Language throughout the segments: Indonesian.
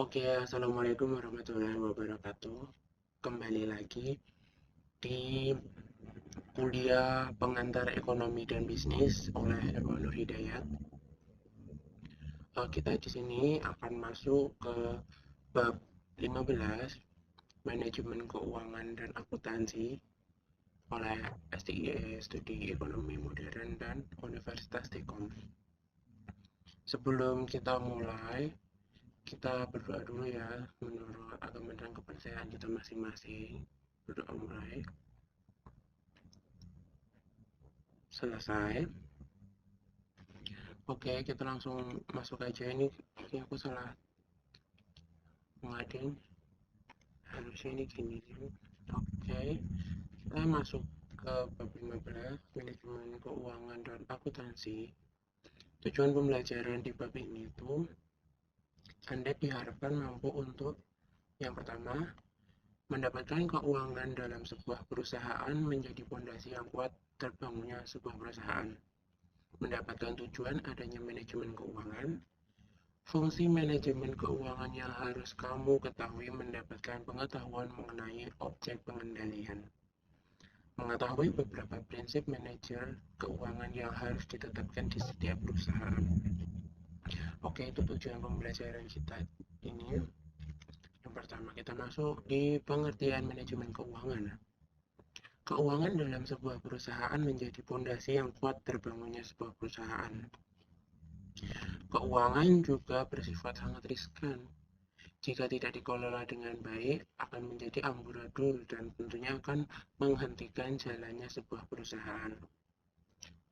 Oke, assalamualaikum warahmatullahi wabarakatuh. Kembali lagi di kuliah pengantar ekonomi dan bisnis oleh Nur Hidayat. Kita di sini akan masuk ke bab 15, manajemen keuangan dan akuntansi oleh STIE, Studi Ekonomi Modern dan Universitas Telkom. Sebelum kita mulai, kita berdoa dulu ya menurut agama dan kepercayaan kita masing-masing. Berdoa mulai. Selesai. Oke, kita langsung masuk aja. Ini aku salah ngading. Harusnya ini gini. Oke, kita masuk ke bab 15, manajemen keuangan dan akuntansi. Tujuan pembelajaran di bab ini itu Anda diharapkan mampu untuk yang pertama, mendapatkan keuangan dalam sebuah perusahaan menjadi fondasi yang kuat terbangunnya sebuah perusahaan. Mendapatkan tujuan adanya manajemen keuangan. Fungsi manajemen keuangan yang harus kamu ketahui mendapatkan pengetahuan mengenai objek pengendalian. Mengetahui beberapa prinsip manajer keuangan yang harus ditetapkan di setiap perusahaan. Oke, itu tujuan pembelajaran kita ini. Yang pertama, kita masuk di pengertian manajemen keuangan. Keuangan dalam sebuah perusahaan menjadi fondasi yang kuat terbangunnya sebuah perusahaan. Keuangan juga bersifat sangat riskan. Jika tidak dikelola dengan baik, akan menjadi amburadul dan tentunya akan menghentikan jalannya sebuah perusahaan.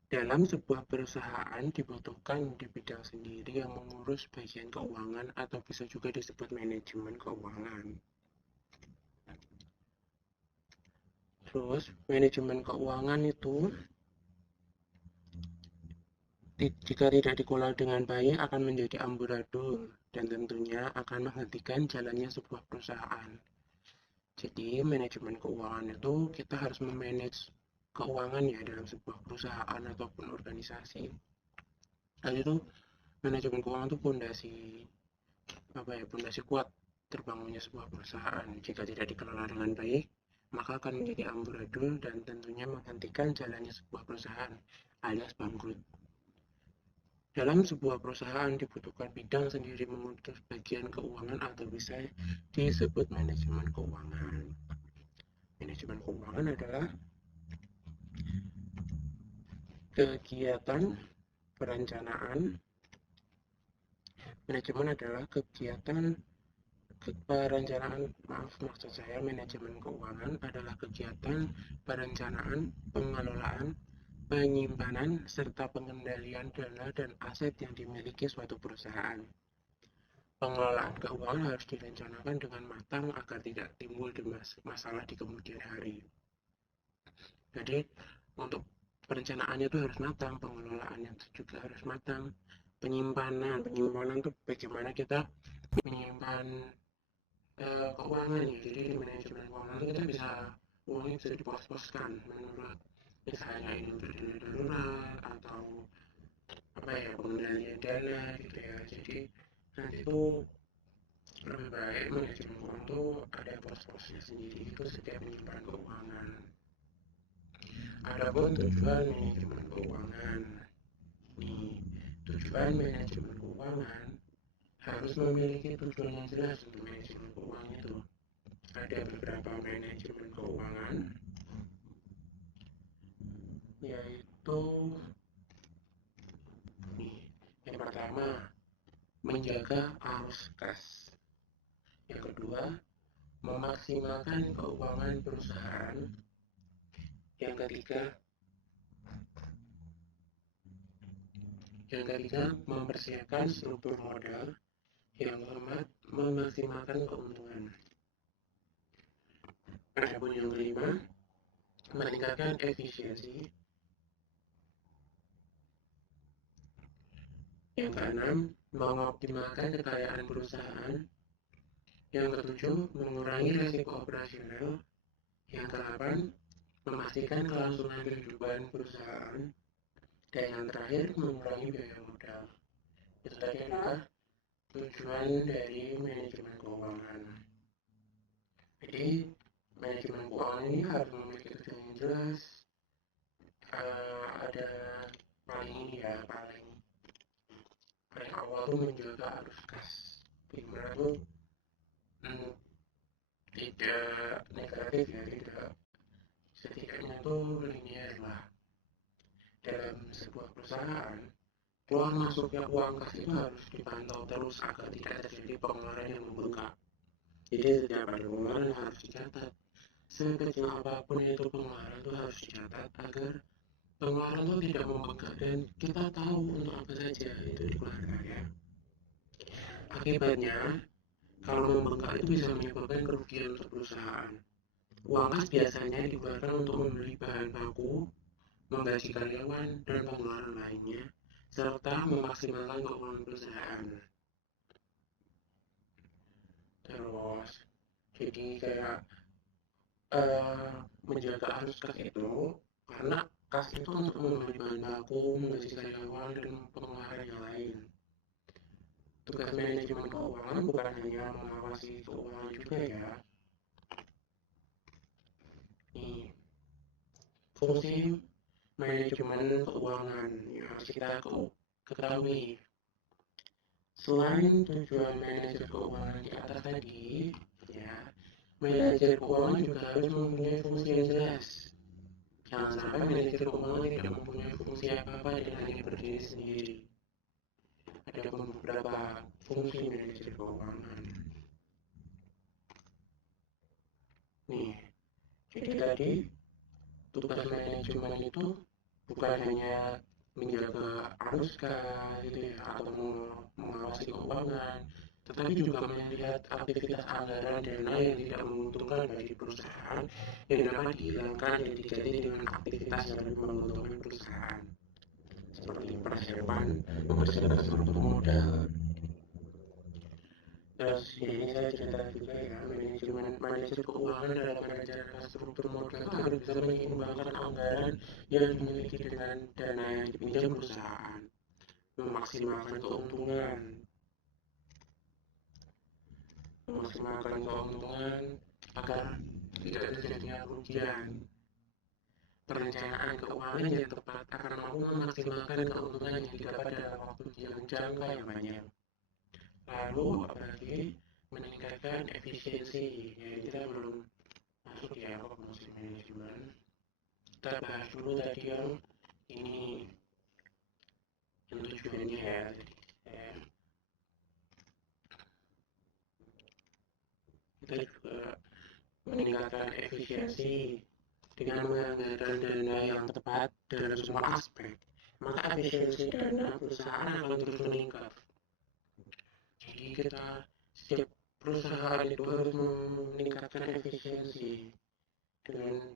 Dalam sebuah perusahaan dibutuhkan di bidang sendiri yang mengurus bagian keuangan atau bisa juga disebut manajemen keuangan. Terus, manajemen keuangan itu jika tidak dikelola dengan baik akan menjadi amburadul dan tentunya akan menghentikan jalannya sebuah perusahaan. Jadi manajemen keuangan itu kita harus memanage keuangan ya dalam sebuah perusahaan ataupun organisasi. Dan itu manajemen keuangan itu pondasi kuat terbangunnya sebuah perusahaan. Jika tidak dikelola dengan baik, maka akan menjadi amburadul dan tentunya menghentikan jalannya sebuah perusahaan alias bangkrut. Dalam sebuah perusahaan dibutuhkan bidang sendiri mengurus bagian keuangan atau bisa disebut manajemen keuangan. Manajemen keuangan adalah kegiatan perencanaan. Manajemen adalah kegiatan perencanaan, maksud saya manajemen keuangan adalah kegiatan perencanaan, pengelolaan, penyimpanan, serta pengendalian dana dan aset yang dimiliki suatu perusahaan. Pengelolaan keuangan harus direncanakan dengan matang agar tidak timbul masalah di kemudian hari. Jadi untuk perencanaannya itu harus matang, pengelolaannya itu juga harus matang. Penyimpanan itu bagaimana kita menyimpan keuangan ya. Jadi di manajemen keuangan itu kita bisa uangnya bisa dipos-poskan menurut misalnya ini untuk dana darurat atau pengendalian dana gitu ya. Jadi nanti itu lebih baik manajemen keuangan itu ada pos-posnya sendiri itu setiap penyimpanan keuangan. Adapun tujuan manajemen keuangan. Nih, tujuan manajemen keuangan harus memiliki tujuan yang jelas untuk manajemen keuangan itu. Ada beberapa manajemen keuangan, yaitu nih, yang pertama menjaga arus kas. Yang kedua, memaksimalkan keuangan perusahaan. Yang ketiga, mempersiapkan struktur modal. Yang keempat, memaksimalkan keuntungan. Adapun yang kelima, meningkatkan efisiensi. Yang keenam, mengoptimalkan kekayaan perusahaan. Yang ketujuh, mengurangi risiko operasional. Yang kedelapan, memastikan kelangsungan kehidupan perusahaan. Dan yang terakhir, mengurangi biaya modal. Itu tadi adalah tujuan dari manajemen keuangan. Jadi manajemen keuangan ini harus memiliki tujuan yang jelas. Ada paling ini ya, paling awal tuh menjaga arus kas. Gimana tuh tidak negatif ya, tidak, setidaknya tuh linear lah. Dalam sebuah perusahaan, keluar masuknya uang kas itu harus dipantau terus agar tidak terjadi pengeluaran yang membengkak. Jadi setiap ada pengeluaran harus dicatat. Sekecil apapun itu pengeluaran itu harus dicatat agar pengeluaran itu tidak membengkak dan kita tahu untuk apa saja itu dikeluarkan ya. Akibatnya, kalau membengkak itu bisa menyebabkan kerugian untuk perusahaan. Uang kas biasanya digunakan untuk membeli bahan baku, menggaji karyawan, dan pengeluaran lainnya, serta memaksimalkan keuangan perusahaan. Terus, jadi kayak menjaga arus kas itu, karena kas itu untuk membeli bahan baku, menggaji karyawan, dan pengeluaran yang lain. Tugas manajemen keuangan bukan hanya mengawasi keuangan juga ya. Nih, fungsi manajemen keuangan yang harus kita ketahui. Selain tujuan manajer keuangan di atas tadi, ya, manajer keuangan juga harus mempunyai fungsi yang jelas. Jangan sampai manajer keuangan tidak mempunyai fungsi apa-apa dan hanya berdiri sendiri. Ada beberapa fungsi manajer keuangan. Nih, jadi tadi tugas manajemen itu bukan hanya menjaga arus kas gitu ya, atau mengawasi keuangan, tetapi juga melihat aktivitas anggaran dana yang tidak menguntungkan bagi perusahaan yang dapat dihilangkan dan diganti dengan aktivitas yang lebih menguntungkan perusahaan, seperti persiapan mempersiapkan struktur modal. Terus ini saya cerita juga ya, manajer keuangan dalam merencanakan struktur modal itu harus bisa menyeimbangkan anggaran yang dimiliki dengan dana yang dipinjam perusahaan, memaksimalkan keuntungan agar tidak terjadinya kerugian. Perencanaan keuangan yang tepat akan mampu memaksimalkan keuntungan yang didapat dalam waktu yang jangka yang panjang. Lalu apalagi meningkatkan efisiensi, ya kita belum masuk ya ke fungsi manajemen. Kita bahas dulu tadi yang ini, yang tujuannya ya. Kita juga meningkatkan efisiensi dengan menganggarkan dana yang tepat dalam semua aspek, maka efisiensi dana perusahaan akan terus meningkat. Jadi kita, setiap perusahaan itu harus meningkatkan efisiensi dengan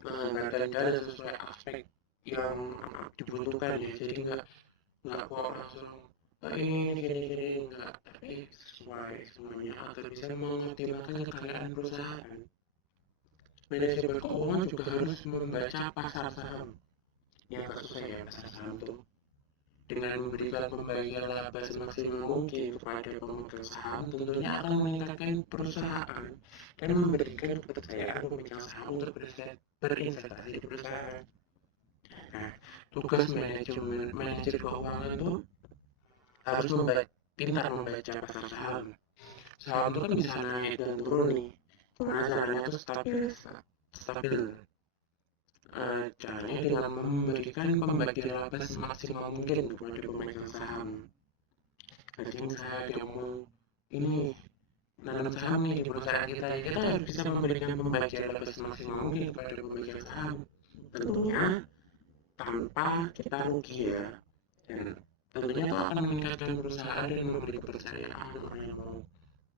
menganggarkan dana sesuai aspek yang dibutuhkan ya. Jadi nggak kok langsung ini gini nggak, tapi sesuai semuanya agar bisa mengoptimalkan kekayaan perusahaan. Manajemen keuangan juga harus membaca pasar saham yang nggak susah ya, pasar saham tuh, dengan memberikan pembagian laba semaksimal mungkin kepada pemegang saham tentunya akan meningkatkan perusahaan dan memberikan kepercayaan pemegang saham untuk berinvestasi di perusahaan. Nah, tugas manajer keuangan itu harus pintar membaca pasar saham. Saham itu kan bisa naik dan turun nih. Karena caranya itu stabil. Caranya dengan memberikan pembagian laba semaksimal mungkin kepada pemegang saham. Jadi misalnya dia mau ini nanam saham nih di perusahaan kita, ya kita harus bisa memberikan pembagian laba semaksimal mungkin kepada pemegang saham. Tentunya tanpa kita rugi ya. Dan tentunya itu akan meningkatkan perusahaan dan memberi kepercayaan orang yang mau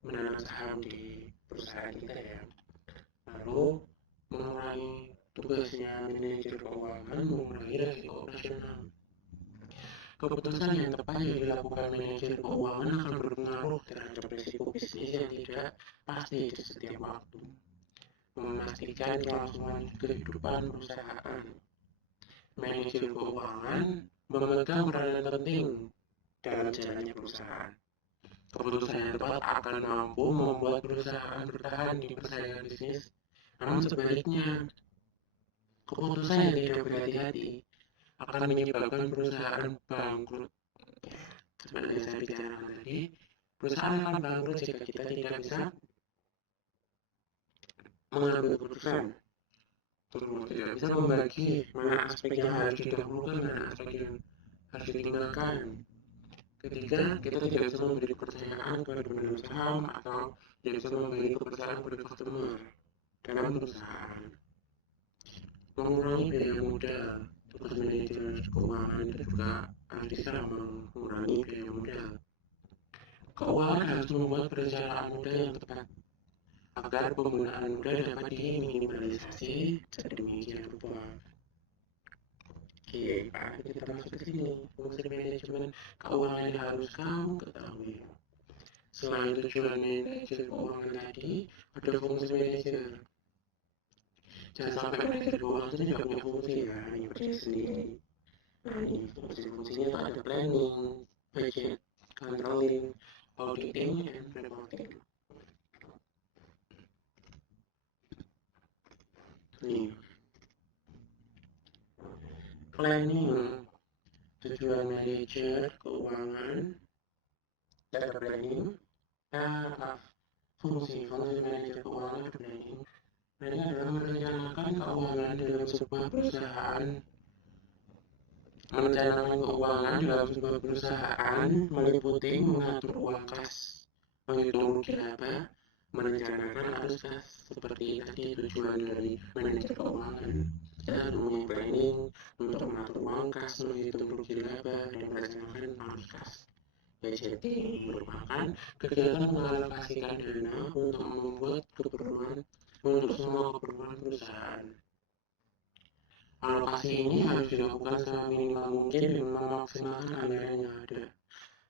menanam saham di perusahaan kita ya. Lalu mengurangi tugasnya manajer keuangan, mengurangi resiko operasional. Keputusan yang tepat yang dilakukan manajer keuangan akan berpengaruh terhadap resiko bisnis yang tidak pasti di setiap waktu, memastikan kelangsungan kehidupan perusahaan. Manajer keuangan memegang peranan penting dalam jalannya perusahaan. akan mampu membuat perusahaan bertahan di persaingan bisnis. Namun sebaliknya, keputusan yang tidak berhati-hati akan menyebabkan perusahaan bangkrut. Seperti yang saya bicarakan tadi, perusahaan akan bangkrut jika kita tidak bisa mengambil keputusan, terus tidak bisa membagi mana aspek yang harus didahulukan dan aspek yang harus ditinggalkan. Ketiga, kita tidak bisa memberi kepercayaan kepada pemegang saham atau tidak bisa memberi kepercayaan kepada customer dalam perusahaan. Mengurangi biaya modal, tugas manajer keuangan itu juga harus bisa mengurangi biaya modal. Keuangan harus membuat perencanaan modal yang tepat agar penggunaan modal dapat diminimalisasi sedemikian rupa. Oke, Pak, kita masuk ke sini. Fungsi manajemen keuangan yang harus kamu ketahui. Selain tujuan manajer keuangan tadi, ada fungsi manajer. Jangan sampai manajer keuangan itu tidak punya fungsi ya, hanya kerja sendiri. Nah, ini fungsi-fungsinya ada planning, budget, controlling, auditing, and reporting. Nih, planning, tujuan manajer keuangan, data planning, fungsi manajer keuangan ada planning. Planning adalah merencanakan keuangan dalam sebuah perusahaan. Merencanakan keuangan dalam sebuah perusahaan meliputi mengatur uang kas, menghitung rugi laba, merencanakan arus kas. Seperti tadi tujuan dari manajer keuangan. Kita harus mempunyai planning untuk mengatur uang kas, menghitung rugi laba, dan merencanakan arus kas. Budgeting merupakan kegiatan mengalokasikan dana untuk membuat keperluan untuk semua keperluan perusahaan. Alokasi ini harus dilakukan seminimal mungkin dan memaksimalkan anggaran yang ada.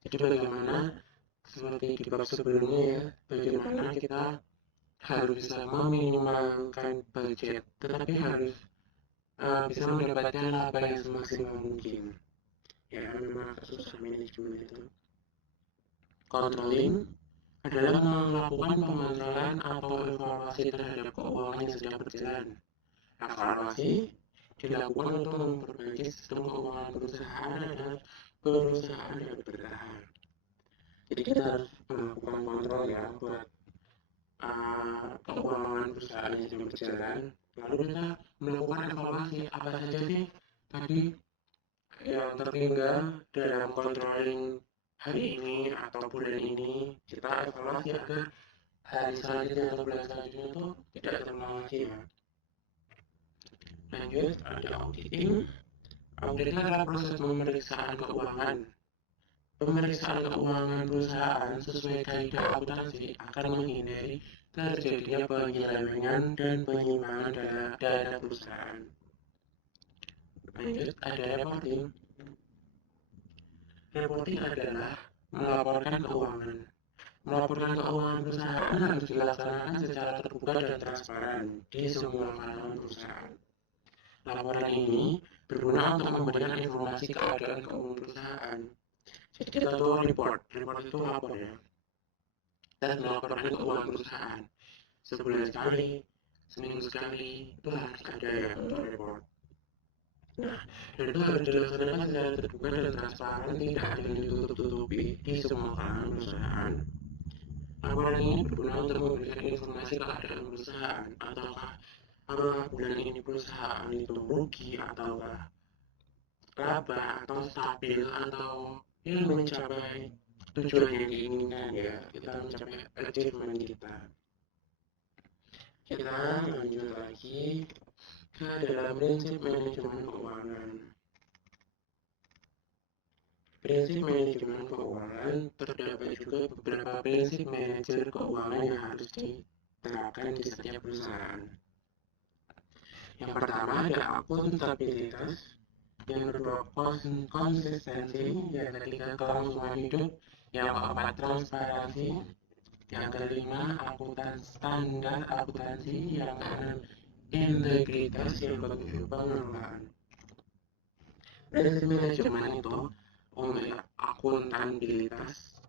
Jadi bagaimana, seperti di bab sebelumnya ya, bagaimana kita harus bisa meminimalkan budget, tetapi harus bisa mendapatkan laba yang semaksimal mungkin. Ya, memang susah manajemen itu. Controlling adalah melakukan pengontrolan atau evaluasi terhadap keuangan yang sedang berjalan. Evaluasi dilakukan untuk memperbaiki sistem keuangan perusahaan agar perusahaan dapat bertahan. Jadi kita harus melakukan kontrol ya buat keuangan perusahaan yang sedang berjalan. Lalu kita melakukan evaluasi apa saja sih tadi yang tertinggal dalam controlling hari ini atau bulan ini. Kita evaluasi agar hari selanjutnya atau bulan selanjutnya itu tidak terulang lagi ya. Lanjut, ada auditing. Auditing adalah proses pemeriksaan keuangan. Pemeriksaan keuangan perusahaan sesuai kaidah akuntansi akan menghindari terjadinya penyelewengan dan penyimpangan dana perusahaan. Lanjut, ada reporting. Reporting adalah melaporkan keuangan. Melaporkan keuangan perusahaan harus dilaksanakan secara terbuka dan transparan di semua kalangan perusahaan. Laporan ini berguna untuk memberikan informasi keadaan keuangan perusahaan. Jadi kita tahu report itu lapor ya. Dan melaporkan keuangan perusahaan sebulan sekali, seminggu sekali, itu harus ada ya untuk report. Nah, dan itu harus dilaksanakan secara terbuka dan transparan, tidak ada yang ditutup-tutupi di semua kalangan perusahaan. Laporan ini berguna untuk memberikan informasi keadaan perusahaan, ataukah apakah bulan ini perusahaan itu rugi ataukah laba atau stabil atau ya mencapai tujuan yang diinginkan ya, kita mencapai achievement kita. Kita lanjut lagi ke dalam prinsip manajemen keuangan. Prinsip manajemen keuangan terdapat juga beberapa prinsip manajer keuangan yang harus diterapkan di setiap perusahaan. Yang pertama ada akuntabilitas, yang kedua konsistensi, yang ketiga kelangsungan hidup, yang keempat transparansi, yang kelima standar akuntansi, yang keenam integritas, yang ketujuh pengelolaan. Prinsip manajemen itu akuntabilitas,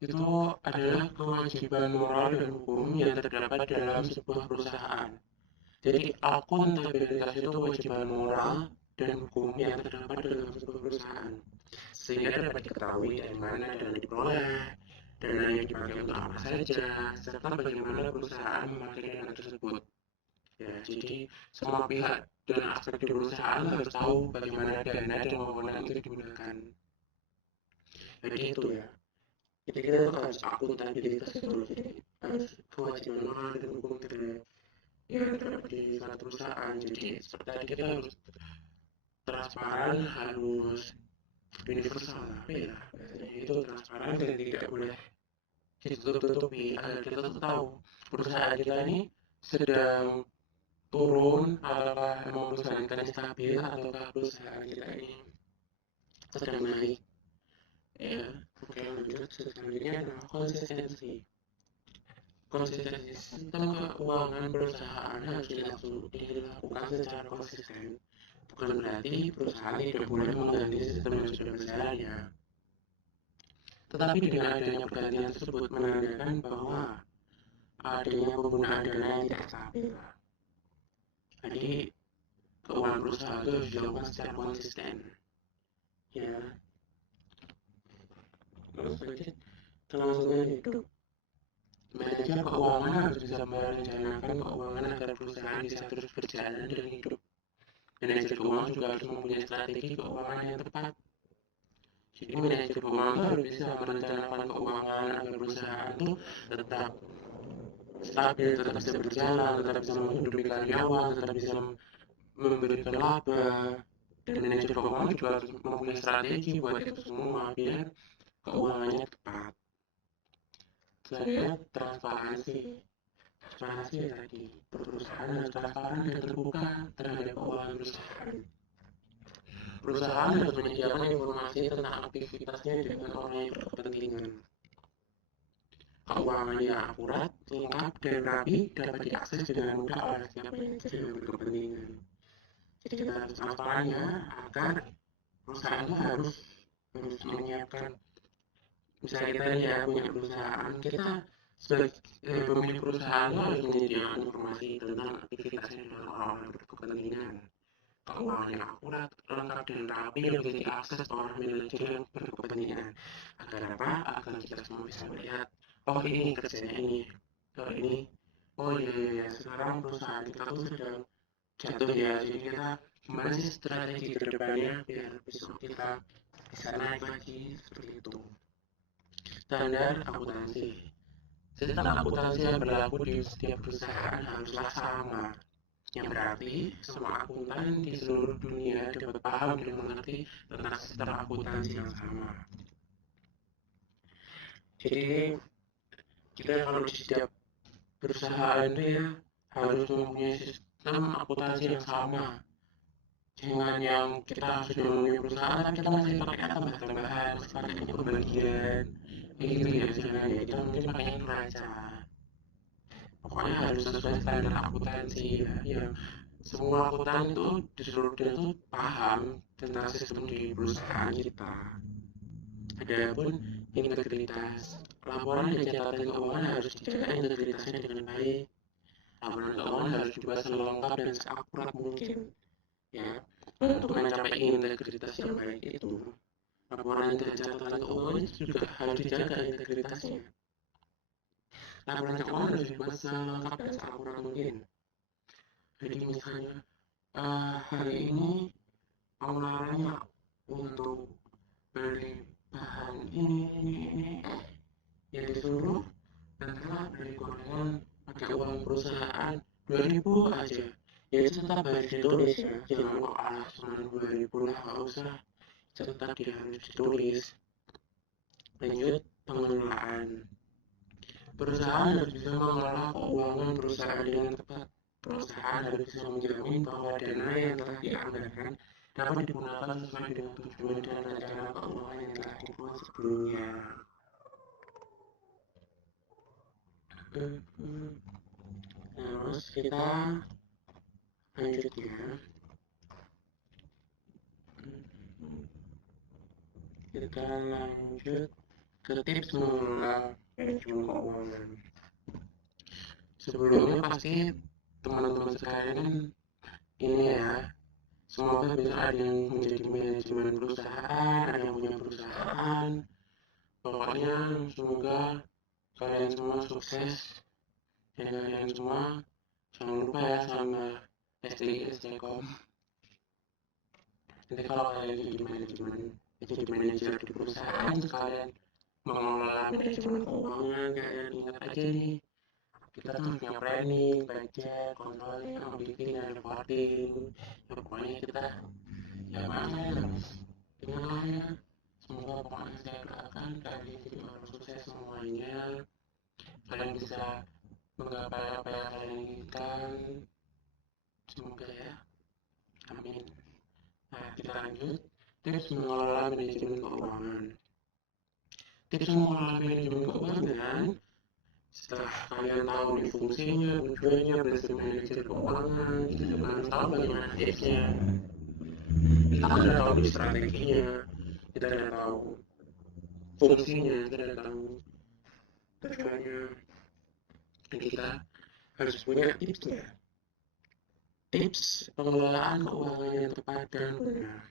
itu adalah kewajiban moral dan hukum yang terdapat dalam sebuah perusahaan. Jadi akuntabilitas itu kewajiban moral dan hukum yang terdapat dalam sebuah perusahaan, sehingga dapat diketahui dari mana dana diperoleh, dana yang dipakai untuk apa saja, serta bagaimana perusahaan memakai dana tersebut. Ya, jadi semua pihak dan aspek di perusahaan harus tahu bagaimana dana dan wewenang itu digunakan. Jadi itu ya. Jadi kita tuh harus akuntabilitas dulu. Jadi harus kewajiban moral dan hukum terdapat di suatu perusahaan. Jadi seperti tadi kita harus transparan, harus universal, apa ya? Itu transparan dan tidak boleh ditutup-tutupi agar kita tuh tahu perusahaan kita ini sedang turun, apakah emang perusahaan kita ini stabil ataukah perusahaan kita ini sedang naik. Ya, oke, lanjut. Selanjutnya adalah konsistensi. Konsistensi sistem keuangan perusahaan harus dilakukan secara konsisten. Bukan berarti perusahaan tidak boleh mengganti sistem yang sudah berjalan ya. Tetapi dengan adanya pergantian tersebut menandakan bahwa adanya penggunaan dana yang tidak stabil. Jadi keuangan perusahaan itu harus dilakukan secara konsisten. Ya. Terus lanjut kelangsungan hidup. Manajer keuangan harus bisa merencanakan keuangan agar perusahaan bisa terus berjalan dan hidup. Manajer keuangan juga harus mempunyai strategi keuangan yang tepat. Jadi manajer keuangan harus bisa merencanakan keuangan agar perusahaan itu tetap stabil, tetap bisa berjalan, tetap bisa menghidupi karyawan, tetap bisa memberikan laba. Dan manajer keuangan juga harus mempunyai strategi buat itu semua biar keuangannya tepat. Selanjutnya transparansi. Transparansi ya tadi, perusahaan harus transparan dan terbuka terhadap keuangan perusahaan. Perusahaan harus menyediakan informasi tentang aktivitasnya dengan orang yang berkepentingan. Keuangannya akurat, lengkap, dan rapi dapat diakses dengan mudah oleh setiap manajer yang berkepentingan. Jadi kita harus transparan ya, agar perusahaan itu harus menyiapkan. Misalnya kita ya punya perusahaan, kita sebagai pemilik perusahaan harus menyediakan informasi tentang aktivitasnya dengan orang-orang berkepentingan. Keuangan yang akurat, lengkap, dan rapi yang bisa diakses oleh manajer yang berkepentingan. Agar apa? Agar kita semua bisa melihat, oh ini kerjanya ini, oh ini, oh iya, sekarang perusahaan kita tuh sedang jatuh ya, jadi kita gimana sih strategi ke depannya biar besok kita bisa naik lagi, seperti itu. Standar akuntansi. Sistem akuntansi yang berlaku di setiap perusahaan haruslah sama, yang berarti semua akuntan di seluruh dunia dapat paham dan mengerti tentang sistem akuntansi yang sama. Jadi kita kalau di setiap perusahaan itu ya harus mempunyai sistem akuntansi yang sama. Jangan yang kita sudah mempunyai perusahaan tapi kita masih pakai tambah-tambahan, masih pakai pembagian, gitu ya. Jangan ya, kita mungkin pakai neraca. Pokoknya harus sesuai standar akuntansi ya, yang semua akuntan itu di seluruh dunia itu paham tentang sistem di perusahaan kita. Adapun integritas, laporan dan catatan keuangan harus dijaga integritasnya dengan baik. Laporan keuangan harus dibuat selengkap dan seakurat mungkin. Ya, untuk mencapai integritas yang baik itu, laporan dan catatan keuangan juga harus dijaga integritasnya. Laporan keuangan harus dibuat selengkap dan seakurat mungkin. Jadi misalnya hari ini pengeluarannya untuk beli bahan ini yang disuruh dan telah beli gorengan pakai uang perusahaan 2000 aja, ya itu tetap harus ditulis ya, jangan kok cuma 2000 lah, gak usah, tetap dia harus ditulis. Lanjut pengelolaan. Perusahaan harus bisa mengelola keuangan perusahaan dengan tepat. Perusahaan harus bisa menjamin bahwa dana yang telah dianggarkan dapat digunakan sesuai dengan tujuan dan rencana keuangan yang telah dibuat sebelumnya. Terus kita lanjut ya. Kita lanjut ke tips mengelola manajemen keuangan. Sebelumnya pasti teman-teman sekalian kan ini ya, semoga bisa ada yang menjadi manajemen perusahaan, ada yang punya perusahaan. Pokoknya semoga kalian semua sukses dan kalian semua jangan lupa ya sama SDI SDKOM. Nanti kalau kalian jadi manajemen, jadi manajer di perusahaan, terus kalian mengelola manajemen keuangan, kalian ingat aja nih, kita tuh punya planning, budget, controlling, auditing, dan reporting. Ya pokoknya kita ya kalian harus ingat ya. Semoga pokoknya saya doakan kalian juga harus sukses semuanya. Kalian bisa menggapai apa yang kalian inginkan. Semoga ya. Amin. Nah, kita lanjut. Tips mengelola manajemen keuangan. Tips mengelola manajemen keuangan, setelah kalian tahu nih fungsinya, tujuannya, prinsip manajer keuangan, kita juga harus tahu bagaimana tipsnya. Kita udah tahu di strateginya, kita udah tahu fungsinya, kita udah tahu tujuannya, dan kita harus punya tipsnya. Tips pengelolaan keuangan yang tepat dan benar.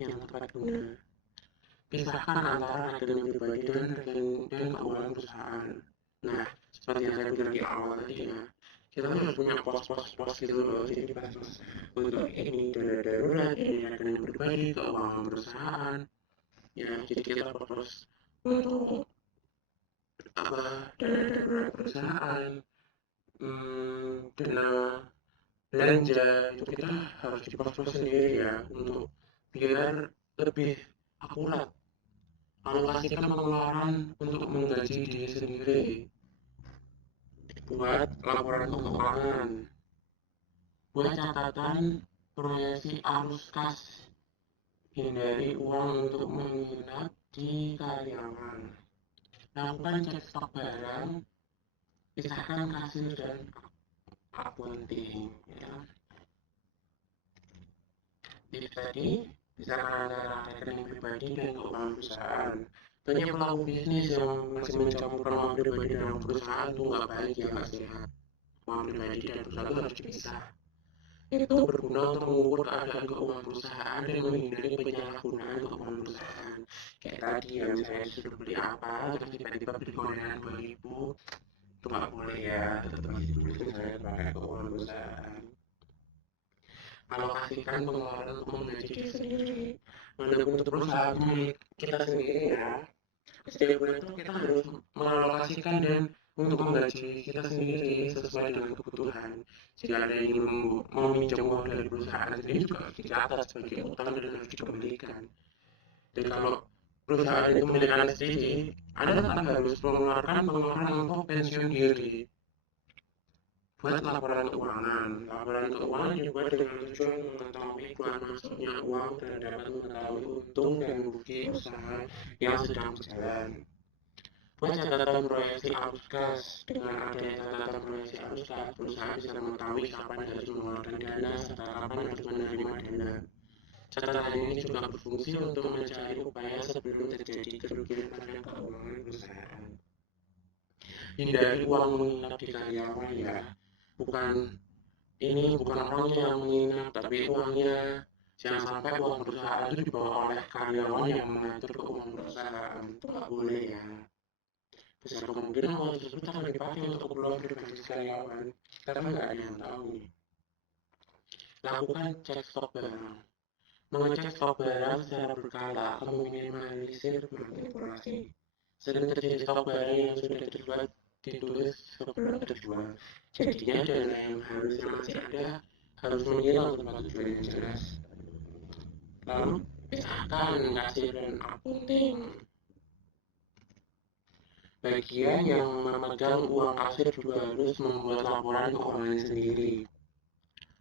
Yang tepat guna. Pisahkan antara rekening pribadi dan keuangan perusahaan. Nah, seperti yang saya bilang di awal tadi ya, kita harus punya pos-pos gitu loh. Jadi pas untuk ini dana darurat, ini rekening pribadi, keuangan perusahaan. Ya, jadi kita pos untuk apa dana darurat perusahaan, dana belanja itu kita harus di pos-pos sendiri ya untuk biar lebih akurat alokasikan pengeluaran untuk menggaji diri sendiri buat laporan keuangan, buat catatan proyeksi arus kas, hindari uang untuk menginap di karyawan, lakukan cek stok barang, pisahkan kasir dan akunting ya. Jadi tadi pisahkan antara rekening pribadi dan keuangan perusahaan. Banyak pelaku bisnis yang masih mencampurkan uang pribadi dalam perusahaan itu nggak baik ya, nggak sehat. Uang pribadi dan perusahaan itu harus dipisah. Itu berguna untuk mengukur keadaan keuangan perusahaan dan menghindari penyalahgunaan keuangan perusahaan. Kayak tadi ya, misalnya sudah beli apa, terus tiba-tiba beli gorengan 2.000, itu nggak boleh ya, tetap harus ditulis misalnya pakai keuangan perusahaan. Alokasikan pengeluaran untuk menggaji diri sendiri. Walaupun untuk perusahaan milik kita sendiri ya, setiap bulan itu kita harus mengalokasikan dan untuk menggaji kita sendiri sesuai dengan kebutuhan. Jika ada yang ingin meminjam uang dari perusahaan sendiri juga harus dicatat sebagai utang dan harus dikembalikan. Jadi kalau perusahaan itu milik Anda sendiri, Anda tetap harus mengeluarkan pengeluaran untuk pensiun diri. Buat laporan keuangan. Laporan keuangan dibuat dengan tujuan mengetahui keluar masuknya uang dan dapat mengetahui untung dan rugi usaha yang sedang berjalan. Buat catatan proyeksi arus kas. Dengan adanya catatan proyeksi arus kas, perusahaan bisa mengetahui kapan harus mengeluarkan dana serta kapan harus menerima dana. Catatan ini juga berfungsi untuk mencari upaya sebelum terjadi kerugian pada keuangan perusahaan. Hindari uang menginap di karyawan ya. Bukan orangnya yang menginap, tapi uangnya. Jangan sampai uang perusahaan itu dibawa oleh karyawan yang mengatur keuangan perusahaan. Itu nggak boleh ya. Besar kemungkinan uang tersebut akan dipakai untuk keperluan pribadi karyawan. Karena nggak ada yang tahu nih. Lakukan cek stok barang. Mengecek stok barang secara berkala akan meminimalisir bermanipulasi. Sering terjadi stok barang yang sudah terbuat ditulis sebelum terjual. Jadinya dana yang harusnya masih ada harus menghilang tanpa tujuan yang jelas. Lalu pisahkan kasir dan akunting. Bagian yang memegang uang kasir juga harus membuat laporan keuangan sendiri.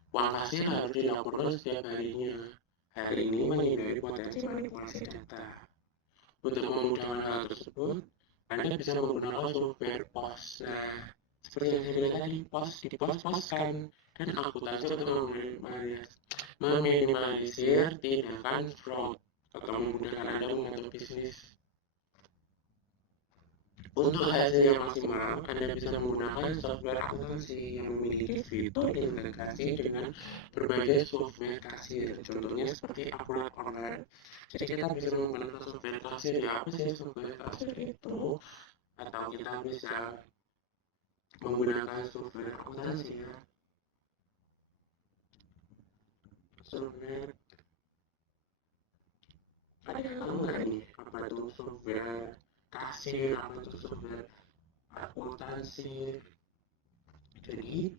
Uang kasir harus dilaporkan setiap harinya. Hal ini menghindari potensi manipulasi data. Untuk memudahkan hal tersebut, Anda bisa menggunakan software POS. Nah, seperti yang saya bilang tadi, dipos-poskan dan akuntansi untuk meminimalisir tindakan fraud atau memudahkan Anda membantu bisnis Untuk hasil yang maksimal, Anda bisa menggunakan software akuntansi yang memiliki fitur integrasi dengan berbagai software kasir. Contohnya seperti Acrobat Online. Jadi kita bisa menggunakan software kasir ya. Apa sih software kasir itu? Atau kita bisa menggunakan software akuntansi ya. Software ada yang tahu nggak nih apa itu software kasir, apa itu software akuntansi? Jadi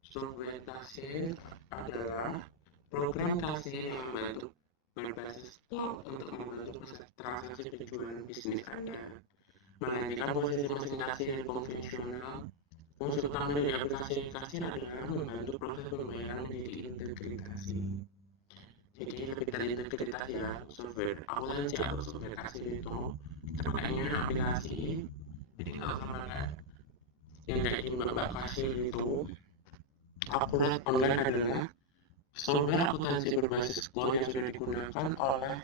software kasir adalah program kasir yang berbasis cloud untuk membantu proses transaksi penjualan bisnis Anda. Menggantikan posisi mesin kasir yang konvensional, fungsi utama dari aplikasi kasir adalah membantu proses pembayaran menjadi integrasi. Jadi lebih dari integritas ya, software akuntansi atau software kasir itu terpakainya aplikasi. Jadi kalau sama yang kayak di mbak kasir itu, Acrobat Online adalah software akuntansi berbasis cloud yang sudah digunakan oleh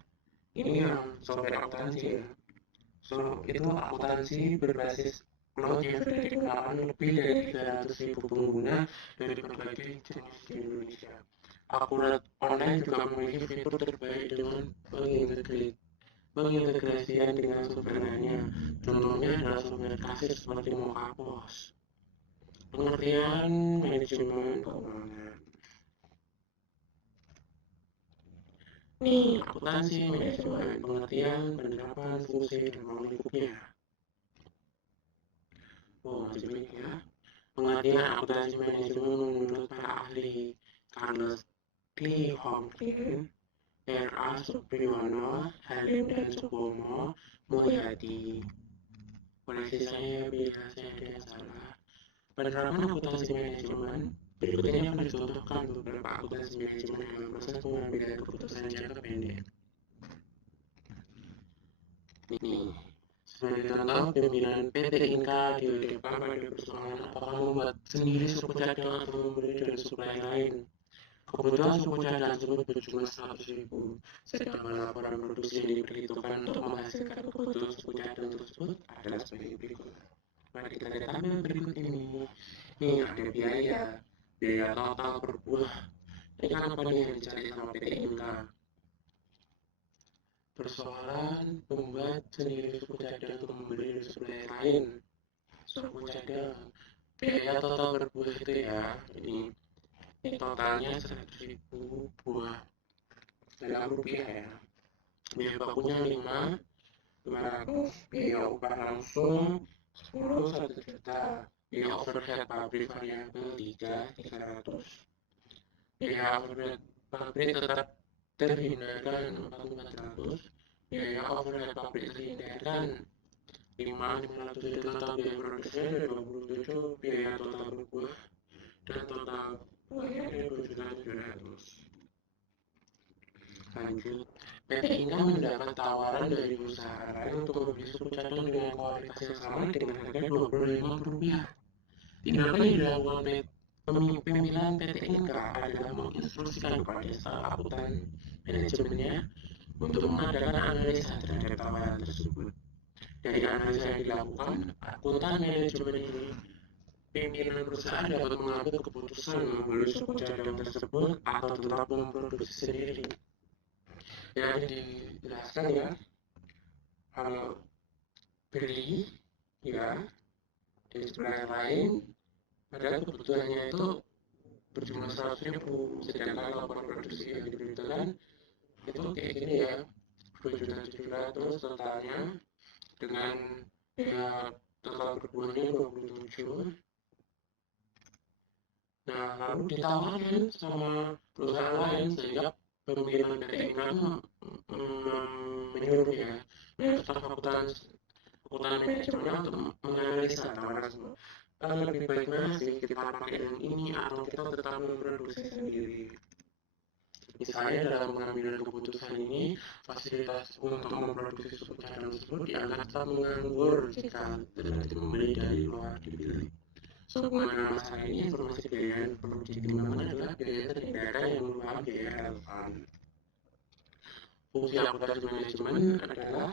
ini yang software akuntansi ya. Itu akuntansi berbasis cloud yang sudah digunakan lebih dari 300.000 pengguna dari berbagai jenis di Indonesia. Acrobat Online juga memiliki fitur terbaik dengan pengintegrasian dengan software lainnya. Contohnya adalah software kasir seperti Mokapos. Pengertian manajemen keuangan. Nih, akuntansi manajemen pengertian, penerapan, fungsi, dan ruang lingkupnya. Oh, macam ini ya. Pengertian akuntansi manajemen menurut para ahli Carlos P. Hopkins, R.A. Supriyono, Halim dan Supomo Mulyadi. Koreksi saya bila saya ada yang salah. Penerapan akuntansi manajemen berikutnya akan dicontohkan beberapa akuntansi manajemen dalam proses pengambilan keputusan jangka pendek. Nih, sebagai contoh, pimpinan PT Inka dihadapkan pada persoalan apakah membuat sendiri suku cadang atau membeli dari suplai lain. Kebutuhan suku cadang tersebut berjumlah 100.000, sedangkan laporan produksi yang diperhitungkan untuk menghasilkan kebutuhan suku cadang tersebut adalah sebagai berikut. Mari kita lihat tabel berikut ini. Nih ada biaya total per buah. Ini kan apa nih yang dicari sama PT Inka? Persoalan membuat sendiri suku cadang untuk membeli dari supplier lain. Suku cadang biaya total per buah itu ya, ini totalnya 100.000 buah dalam rupiah ya. Biaya bakunya 500, biaya upah langsung 10, 1 juta, biaya overhead pabrik variabel 300, biaya overhead pabrik tetap terhindarkan 400, biaya overhead pabrik terhindarkan 500 itu total biaya produksinya ada 27, biaya total berbuah dan total buahnya ada 2.700. Lanjut, PT Inka mendapat tawaran dari usaha lain untuk membeli suku cadang dengan kualitas yang sama dengan harga Rp25. Tindakan yang dilakukan pimpinan PT Inka adalah menginstruksikan kepada staf akuntan manajemennya untuk mengadakan analisa terhadap tawaran tersebut. Dari analisa yang dilakukan, akuntan manajemen ini pimpinan perusahaan dapat mengambil keputusan membeli suku cadang tersebut atau tetap memproduksi sendiri. Yang dijelaskan ya, kalau beli ya di supplier lain padahal kebutuhannya itu berjumlah 100.000, sedangkan laporan produksi yang diberitakan itu kayak gini ya, 2.700.000 totalnya dengan ya total berbuahnya 27. Nah, lalu ditawarin sama perusahaan lain sehingga pemimpinan PT Inka menyuruh ya staf akuntan manajemennya untuk menganalisa tawaran tersebut. Lebih baik mana sih kita pakai yang ini atau kita tetap memproduksi sendiri? Misalnya dalam pengambilan keputusan ini, fasilitas untuk memproduksi suku cadang tersebut dianggap tetap menganggur jika tidak membeli dari luar dipilih. Mengenai masalah ini, informasi biaya yang perlu dipertimbangkan adalah biaya terhindar yang merupakan biaya relevan. Fungsi akuntansi manajemen adalah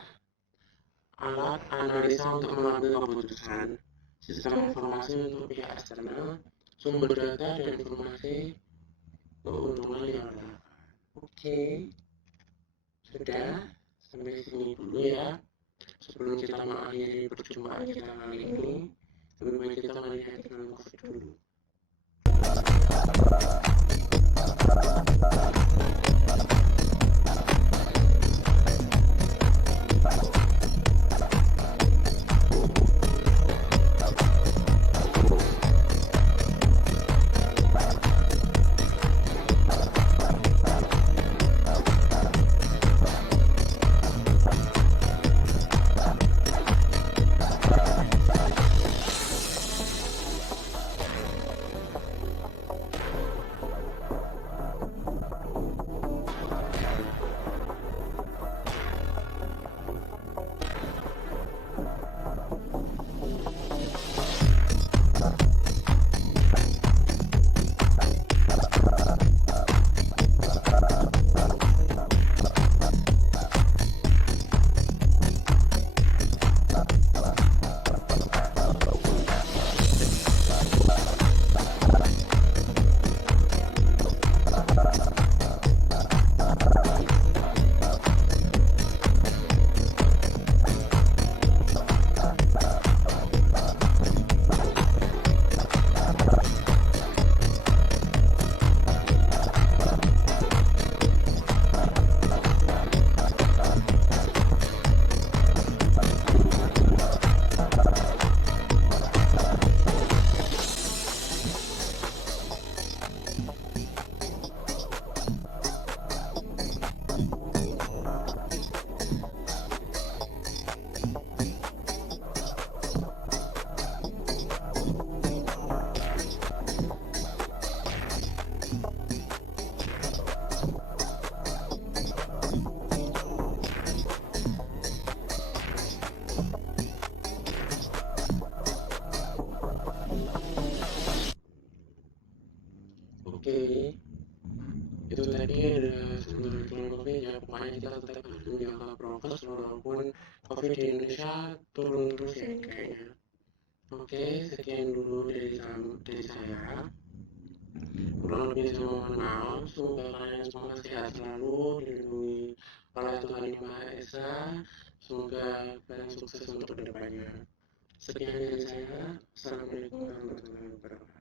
alat analisa untuk mengambil keputusan, sistem informasi untuk pihak eksternal, sumber data dan informasi keuntungan yang relevan. Oke, sudah sampai sini dulu ya. Sebelum kita mengakhiri perjumpaan kita kali ini, lebih baik kita melihat iklan COVID dulu. Oke, itu tadi ada sebenarnya COVID ya, pokoknya kita tetap harus menjaga prokes walaupun COVID di Indonesia turun terus ya kayaknya. Oke, sekian dulu dari saya. Kurang lebih saya mohon maaf, semoga kalian semua sehat selalu, dilindungi oleh Tuhan Yang Maha Esa. Semoga kalian sukses untuk kedepannya. Sekian dari saya. Assalamualaikum warahmatullahi wabarakatuh.